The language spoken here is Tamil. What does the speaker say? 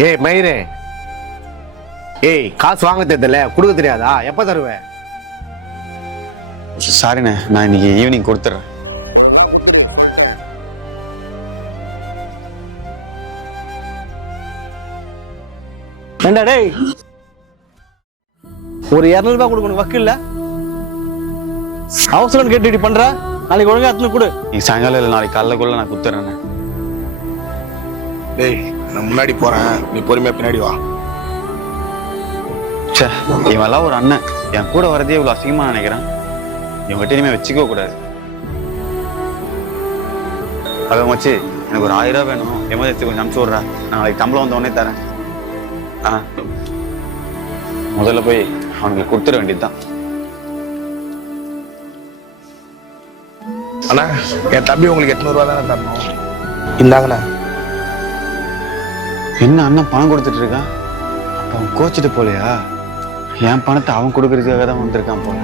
ஏய் மயிரே, ஏய் காசு வாங்க தெரியல, கொடுக்க தெரியாதா? எப்ப தருவேன்? சாரிண்ணே, நான் இன்னைக்கு ஈவினிங் கொடுத்துட்றேன். ஏண்டா டேய், ஒரு 200 ரூபாய் கொடுக்கணும் வக்கு இல்ல. அவசரம் கேட்டு இப்படி பண்ற. நாளைக்கு ஒழுங்கா எடுத்துன்னு கொடு. நீ சாயங்காலம் இல்லை நாளைக்கு காலைக்குள்ள நான் கொடுத்துட்றேண்ணே. டேய் நான் முன்னாடி போறேன், நீ பொறுமையா பின்னாடி வா. சே, இவெல்லாம் ஒரு அண்ணன் என் கூட வரதே இவ்வளோ அசிங்கமா நினைக்கிறேன். இவங்ககிட்ட இனிமே வச்சுக்க கூடாது. அதை வச்சு எனக்கு ஒரு 1000 ரூபா வேணும், எமர்ஜென்சி கொஞ்சம் அனுப்பிச்சு விட்றேன். நான் நாளைக்கு சம்பளம் வந்த உடனே தரேன். முதல்ல போய் அவனுக்கு கொடுத்துட வேண்டியதுதான். அண்ணா என் தம்பி உங்களுக்கு 800 ரூபா தானே தரணும், இந்தாங்கண்ணா. என்ன அண்ணன் பணம் கொடுத்துட்டு இருக்கான்? அப்ப அவன் கோச்சிட்டு போலையா? என் பணத்தை அவன் கொடுக்கறதுக்காக தான் வந்திருக்கான் போல.